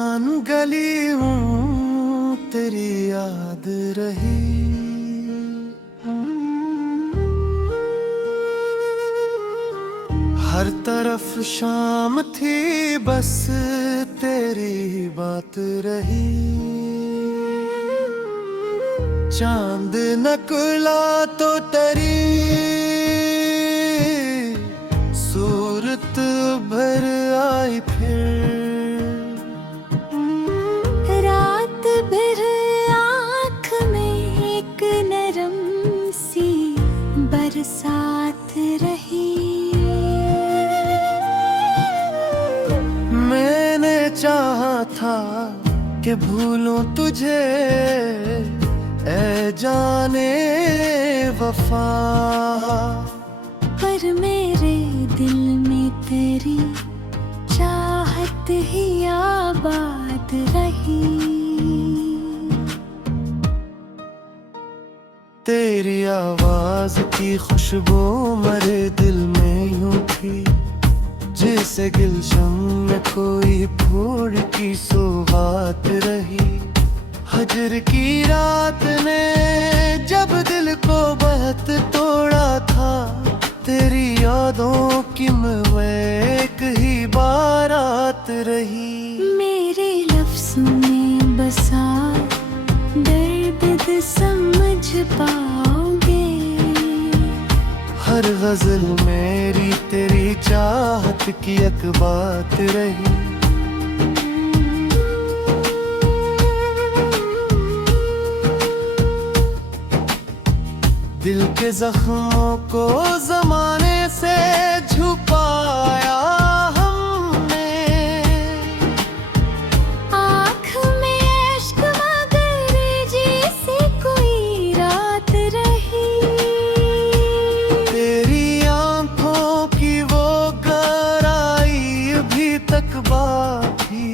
सुनसान गली हूँ तेरी याद रही। हर तरफ शाम थी बस तेरी बात रही। चांद नकला तो तेरी सूरत भर आई फिर। रात भर आँख में एक नरम सी बरसात रही। मैंने चाहा था कि भूलूं तुझे ऐ जाने वफा, पर मेरे दिल में तेरी चाहत ही आबाद रही। तेरी आवाज की खुशबू मेरे दिल में यूं थी जैसे गुलशन में कोई फूल की सौगात रही। हजर की रात ने जब दिल को बहुत तोड़ा था, तेरी यादों की महक ही बारात रही। मेरे लफ्ज़ों में बसा दर्द समझ पाओगे। हर गजल मेरी तेरी चाहत की एक बात रही। दिल के जख्मों को जमाने से छुपाया हमने। आँख में इश्क मगर जैसे कोई रात रही। तेरी आंखों की वो गहराई अभी तक बाकी,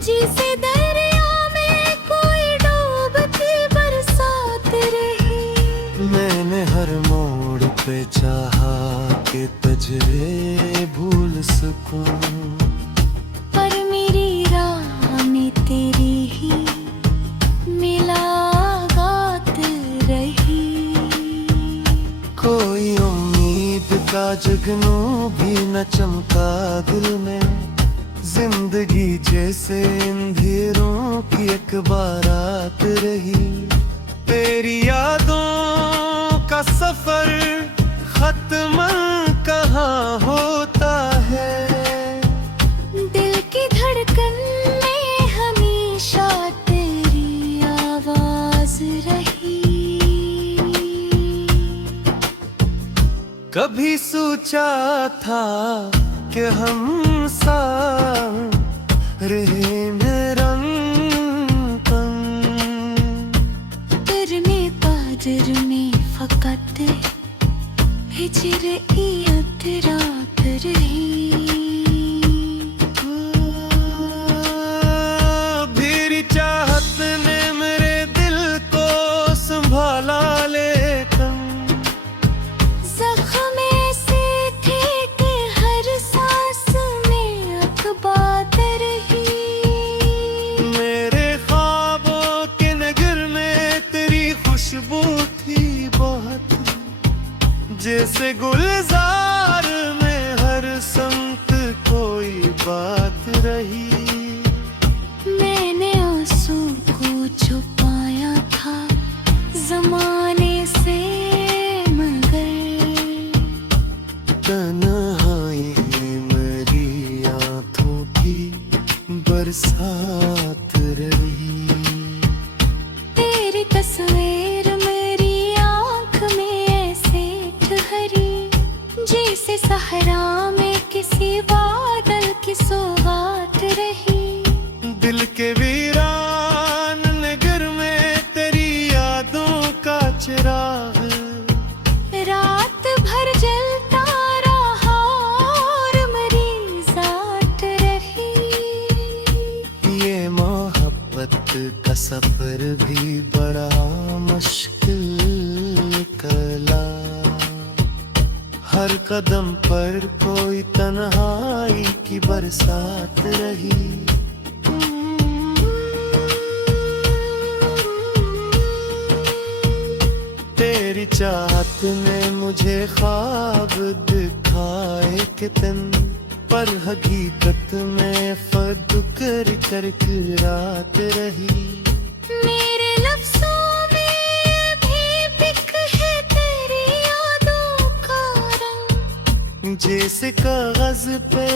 जिसे दरिया में कोई डूबती बरसात रही। मैंने हर मोड़ पे चाहा कि तुझे भूल सकूं, पर मेरी राह में तेरी ही मुलाकात रही। कोई उम्मीद का जगनू भी न चमका दिल में। जिंदगी जैसे अंधेरों की एक बारात रही। तेरी यादों का सफर खत्म कहाँ होता है। दिल की धड़कन में हमेशा तेरी आवाज रही। कभी सोचा था कि हम साथ रहे मेरा तन, पादर में फकत हिजर इयत रात रही। मेरी चाहत ने मेरे दिल को संभाला लेकिन जख्म ऐसे थे कि हर सांस में अकबात रही। मेरे ख्वाबों के नगर में तेरी खुशबू थी बहुत, जैसे गुलजार में हर संत कोई बात रही। मैंने आंसू को छुपाया था जमाने से मगर तन्हाई में मेरी आंखों की बरसात रही। तेरी तस्वीर मेरी आँख में ऐसे ठहरी जैसे सहरा में किसी बादल की सौगात रही। दिल के वीरान नगर में तेरी यादों का चिराग रात भर जलता रहा और मेरी जात रही। ये मोहब्बत का सफर भी बड़ा मुश्किल कला। हर कदम पर कोई तन्हाई की बरसात रही। चाहत ने मुझे ख्वाब दिखाए कितन, पर हकीकत में फर्द कर कर रात रही। मेरे लफ्जों में भी बिक है तेरी यादों का रंग, जैसे कागज पे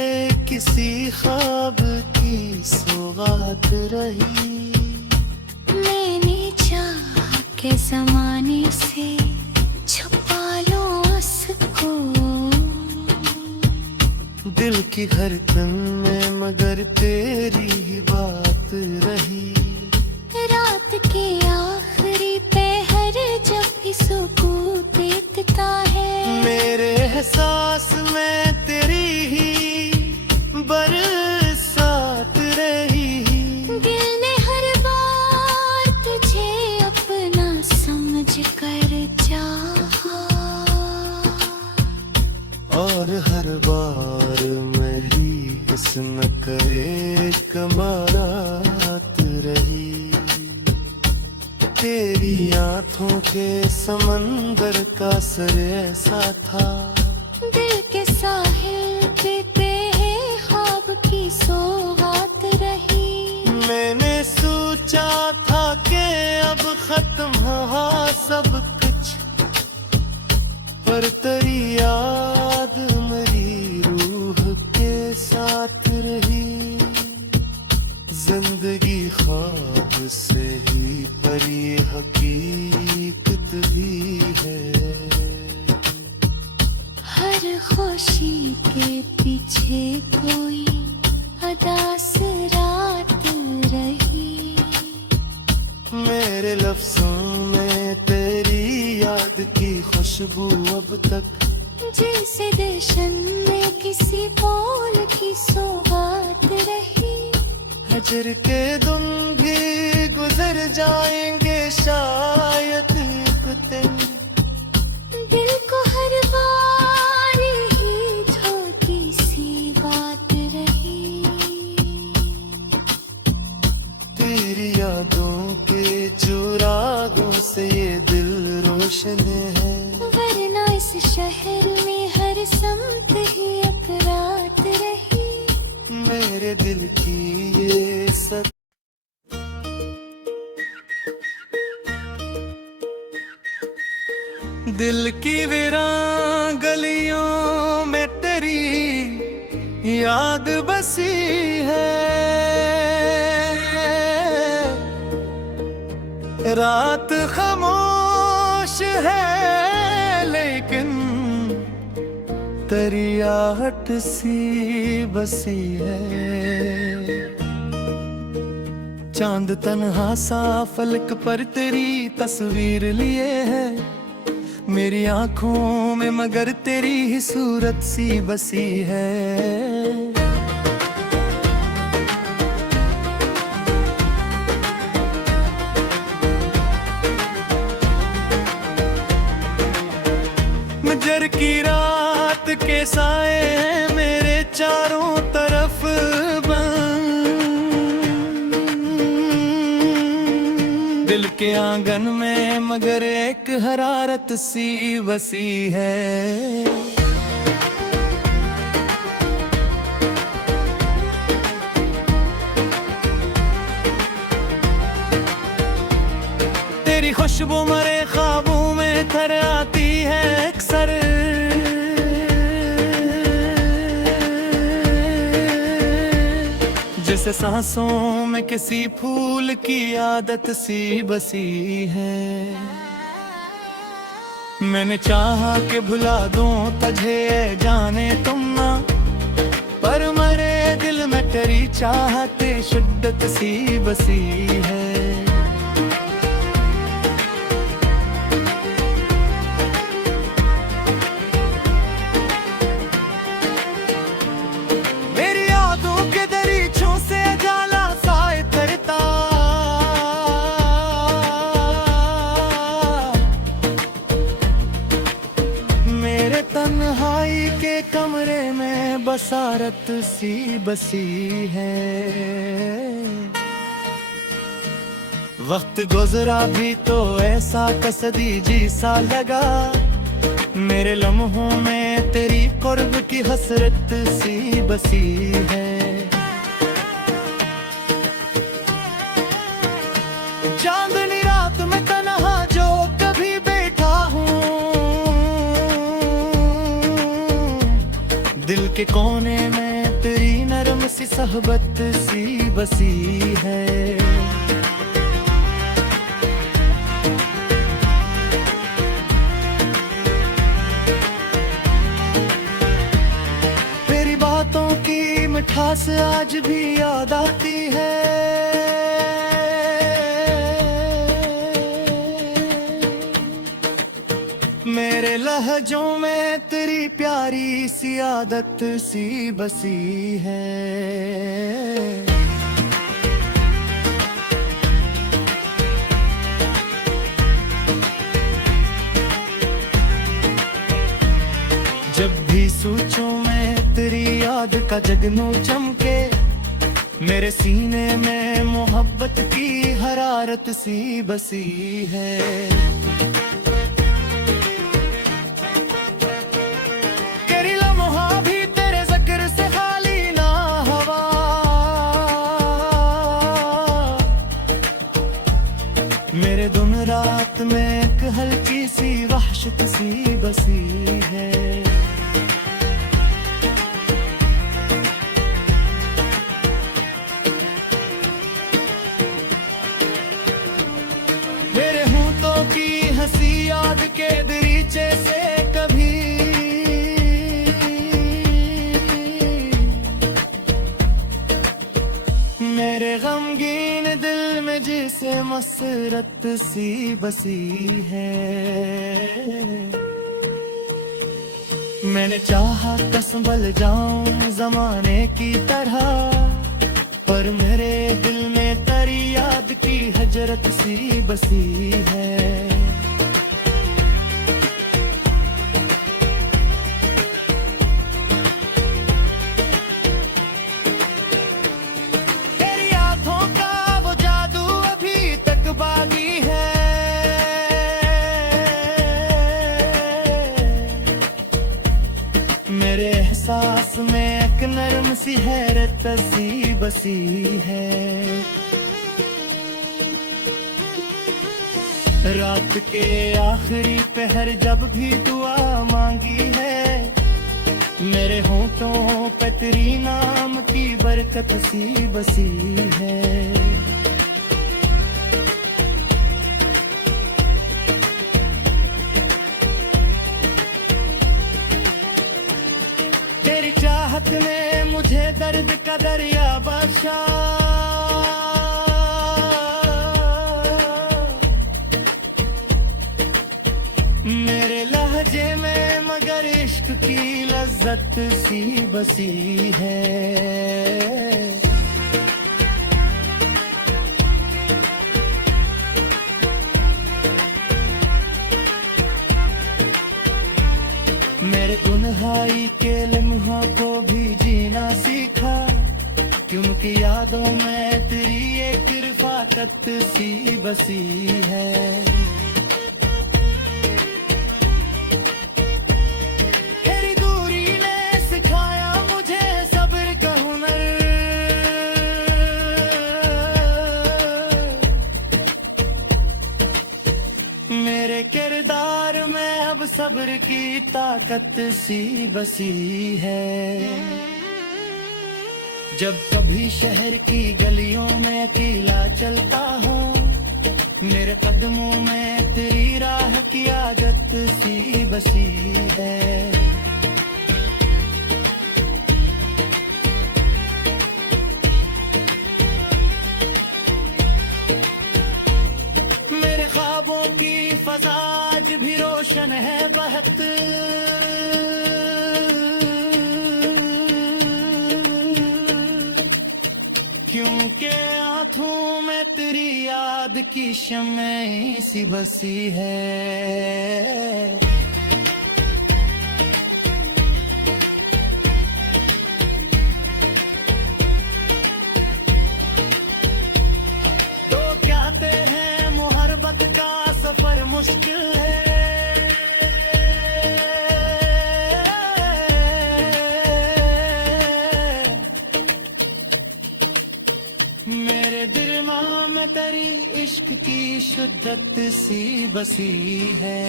किसी ख्वाब की सौगात रही। मैंने चाहा के ज़माने से छुपा लो उसको, दिल की धड़कन में मगर तेरी ही बात रही। रात के आखिरी पहर जब भी सुकून बीतता है, मेरे एहसास में तेरी ही बरसात रही। दिल ने हर बार तुझे अपना समझ कर चाहा, और हर बार मेरी किस्मत एक बारात रही। तेरी आंखों के समंदर का सर ऐसा था, दिल के साहिल पे ख्वाब की सौगात रही। मैंने सोचा था कि अब खत्म हुआ सब कुछ, पर तेरी याद मेरी रूह के साथ रही। जिंदगी ख्वाब से ही पर ये हकीकत भी है। हर खुशी के पीछे कोई अदास रात रही। मेरे लफ्जों में तेरी याद की खुशबू अब तक, जैसे देशन में किसी फूल की सौगात रही। हजर के दिन भी गुजर जाएंगे शायद एक दिन, दिल को हर बार ही छोटी सी बात रही। तेरी यादों के चुरागों से ये दिल रोशन है, वरना इस शहर में हर समत ही एक रात रही। मेरे दिल की ये सत दिल की वीरान गलियों में तेरी याद बसी है। रात खामोश है लेकिन तेरी आहट सी बसी है। चांद तन्हा सा फलक पर तेरी तस्वीर लिए है, मेरी आंखों में मगर तेरी ही सूरत सी बसी है। मजर की रात के साए हैं मेरे चारों तरफ दिल के आंगन में मगर एक हरारत सी बसी है। तेरी खुशबू मरे ख्वाबों में तर आती है अक्सर, जैसे सांसों में किसी फूल की आदत सी बसी है। मैंने चाहा कि भुला दूं तुझे जाने तुम ना, पर मरे दिल में तेरी चाहते शिद्दत सी बसी है। मेरी यादों के दरीचों से जाला साए तरता, मेरे तन्हाई के कमरे में बसारत सी बसी है। वक्त गुजरा भी तो ऐसा कसदी जी सा लगा, मेरे लम्हों में तेरी कुर्ब की हसरत सी बसी है। चांदनी रात में तन्हा जो कभी बैठा हूँ, दिल के कोने में तेरी नरम सी सहबत सी बसी है। तेरी बातों की मिठास आज भी याद आती है, मेरे लहजों में तेरी प्यारी सी आदत सी बसी है। जब भी सोचूं मैं तेरी याद का जगनू चमके, मेरे सीने में मोहब्बत की हरारत सी बसी है। मेरे दिन रात में एक हल्की सी वहशत सी बसी है। मेरे होंठों की हंसी याद के दरीचे से कभी मेरे गमगीन दिल में जिसे मसरत सी बसी है। मैंने चाहा तो संभल जाऊं जमाने की तरह, पर मेरे दिल में तेरी याद की हजरत सी बसी है। मेरे एहसास में एक नरम सी हैरत सी बसी है। रात के आखिरी पहर जब भी दुआ मांगी है, मेरे होंठों पे तेरी नाम की बरकत सी बसी है। चाहत ने मुझे दर्द का दरिया बख्शा, मेरे लहजे में मगर इश्क की लज्जत सी बसी है। मेरे गुनहाई के लम्हा को भी जीना सीखा, क्योंकि यादों में तेरी एक रफ़ाकत सी बसी है। तेरी दूरी ने सिखाया मुझे सब्र का हुनर, मेरे किरदार में अब सब्र की ताकत सी बसी है। जब कभी शहर की गलियों में अकेला चलता हूँ, मेरे कदमों में तेरी राह की आदत सी बसी है। मेरे ख्वाबों की फजा आज भी रोशन है बहत, क्योंकि आँखों में तेरी याद की शम्में सी बसी है। तो कहते हैं मोहब्बत का सफर मुश्किल है। मेरे दिल में तेरी इश्क की शिद्दत सी बसी है।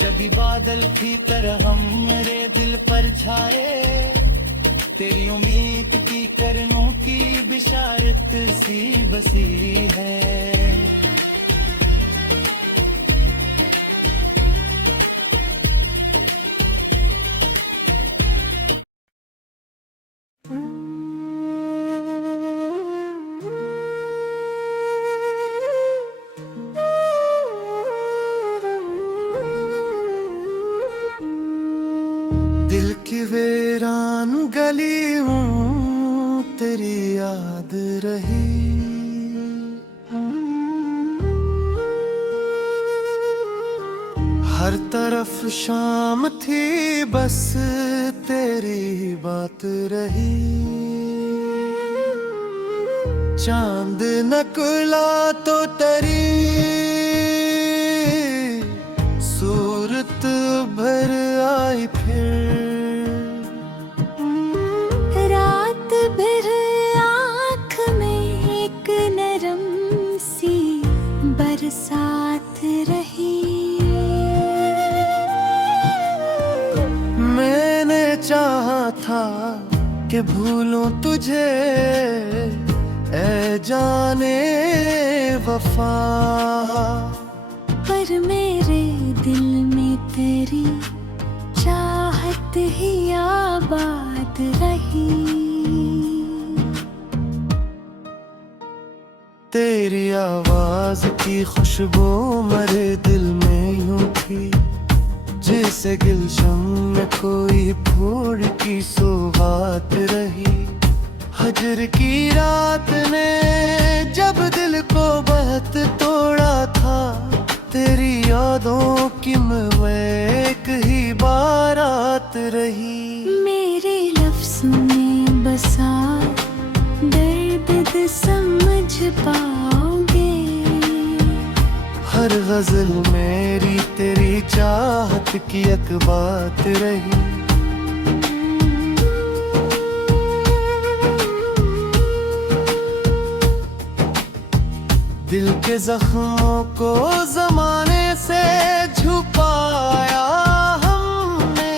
जब भी बादल की तरह हम मेरे दिल पर छाए, तेरी उम्मीद की करनों की बिशारत सी बसी है। दिल की वीरान गली हूँ तेरी याद रही। हर तरफ शाम थी बस तेरी बात रही। चांद नकला तो तेरी सूरत भर आई फिर। रात भर आँख में एक नरम सी बरसात रही। मैंने चाहा था कि भूलूं तुझे ऐ जाने वफा, पर मेरे दिल में तेरी चाहत ही आबाद रही। तेरी आवाज की खुशबू मेरे दिल में यूं थी, जैसे गुलशन में कोई फूल की सौगात रही। हजर की रात ने जब दिल को बहुत तोड़ा था, तेरी यादों की महक ही बारात रही। मेरे लफ्ज़ों में बसा दर्द समझ पाओगे। हर गजल मेरी तेरी चाहत की एक बात रही। दिल के जख्मों को जमाने से छुपाया हमने।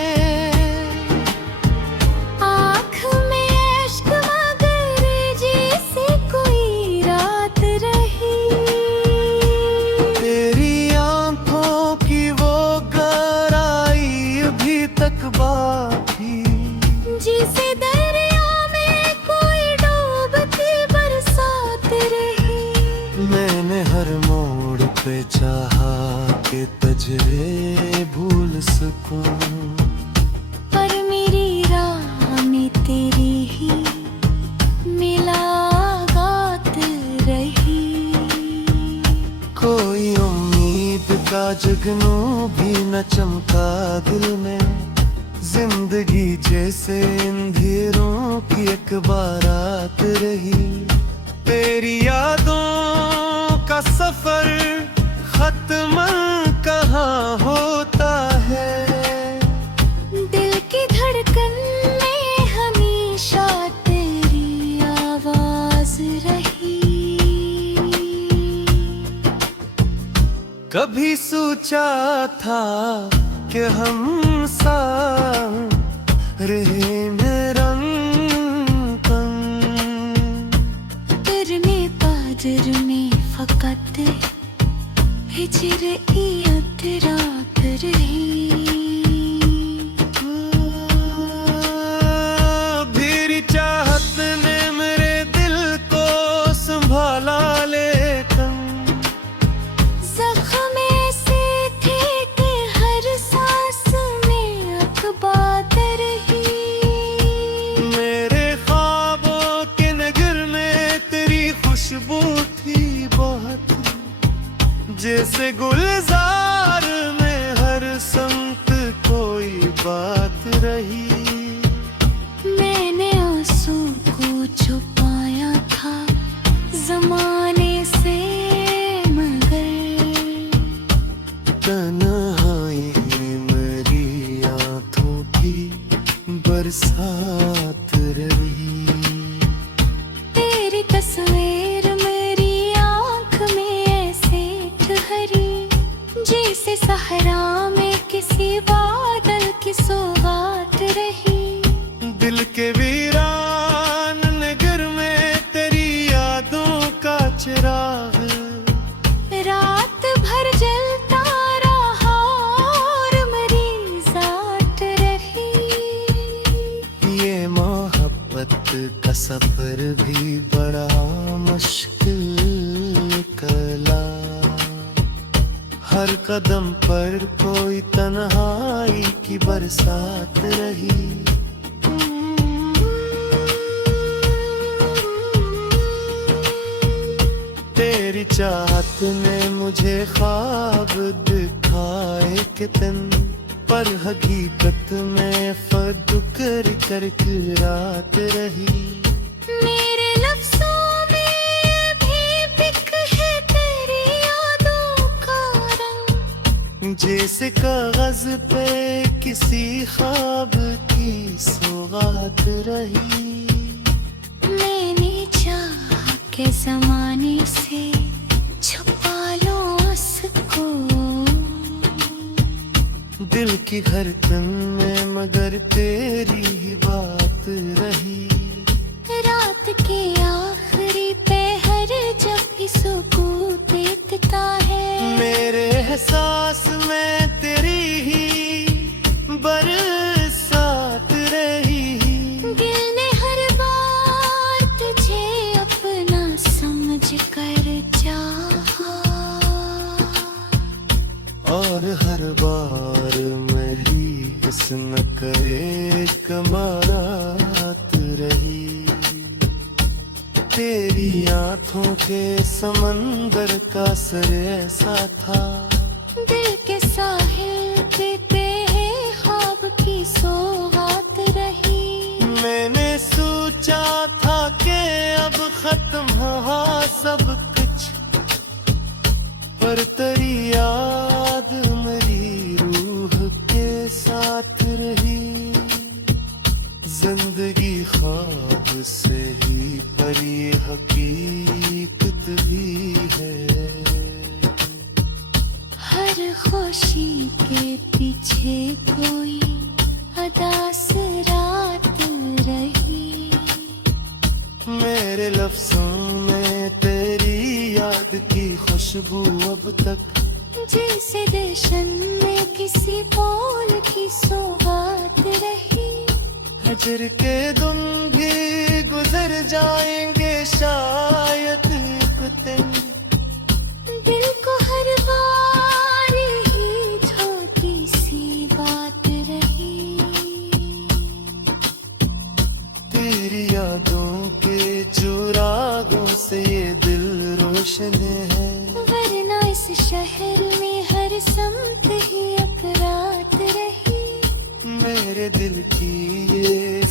आँख में इश्क मगर जैसे कोई रात रही। तेरी आंखों की वो गहराई अभी तक बाकी, जिसे दरिया में कोई डूबती बरसात रही। मैंने हर मोड़ पे चाहा कि तुझे भूल सकूं, पर मेरी राह में तेरी ही मुलाकात रही। कोई उम्मीद का जगनू भी न चमका दिल में। जिंदगी जैसे अंधेरों की एक बारात रही। तेरी यादों का सफर खत्म कहाँ होता है। दिल की धड़कन में हमेशा तेरी आवाज रही। कभी सोचा था कि हम साथ रहेंगे रंग-तन, में पादर में फकत हिजर इयत रात रही। मेरी चाहत ने मेरे दिल को संभाला, लेकिन जख्म ऐसे थे कि हर सांस में अकबात रही। को छुपाया था जमाने से, मगर तन्हाई मेरी आंखों की बरसात रही। तेरी तस्वीर मेरी आंख में ऐसे ठहरी, जैसे सहरा में किसी बादल की सौगात रही। दिल के वीरान नगर में तेरी यादों का चिराग रात भर जलता रहा और मेरी जाट रही। ये मोहब्बत का सफर भी बड़ा मुश्किल कला। हर कदम पर कोई तन्हाई की बरसात रही। तेरी चाहत ने मुझे ख्वाब दिखाए कितने, पर हकीकत में फद कर रात रही। मेरे लफ्ज़ों में भी बिक है तेरी यादों का रंग, जैसे कागज पे किसी ख्वाब की सौगात रही। मैंने चाहा के ज़माने से छुपा लो उसको, दिल की धड़कन में मगर तेरी ही बात रही। रात के आखिरी पहर जब भी सुकून बीतता है, मेरे एहसास में तेरी ही बरसात रही। दिल ने हर बार तुझे अपना समझ कर चाहा, और हर बार मेरी किस्म करे कमारात रही। तेरी आंखों के समंदर का सर ऐसा था, दिल के साहिल पे ख्वाब की सौगात रही। मैंने सोचा था कि अब खत्म हुआ सब कुछ, पर तेरी याद मेरी रूह के साथ रही। जिंदगी ख्वाब से ही पर ये हकीकत भी है। हर खुशी के पीछे कोई अदास रात रही। मेरे लफ्जों में तेरी याद की खुशबू अब तक, जैसे देशन में किसी फूल की सौगात रही। हजर के दिन भी गुजर जाएंगे शायद एक दिन, दिल को हर बार ही छोटी सी बात रही। तेरी यादों के चुरागों से ये दिल रोशन है, वरना इस शहर में हर समत ही एक रात रही। मेरे दिल की ये